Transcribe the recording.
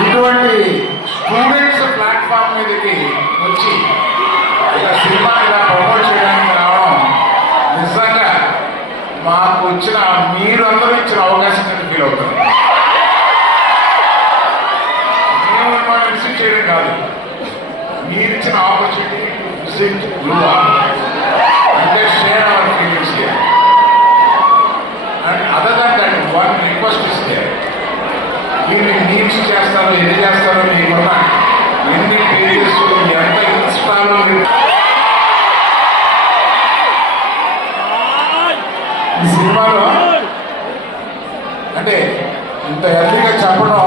ఇటువంటి students platform మీదకి వచ్చి ఇలా సినిమా ఇలా ప్రమోట్ చేయడానికి రావడం నిజంగా మాకు వచ్చిన మీరందరూ ఇచ్చిన అవకాశం కింద ఫీల్ అవుతాం. మేము మిమ్మల్ని విజిట్ చేయడం కాదు, మీరు ఇచ్చిన ఆపర్చునిటీ విజిట్ అంటే share our feelings here. And other than that one request is there. మీరు నీడ్స్ చేస్తారో ఎన్ని చేస్తారో మీకున్న ఎన్ని పేజెస్ ఎంత ఇన్స్టాలో ఈ సినిమాలో అంటే ఇంత ఎర్లీగా చెప్పడం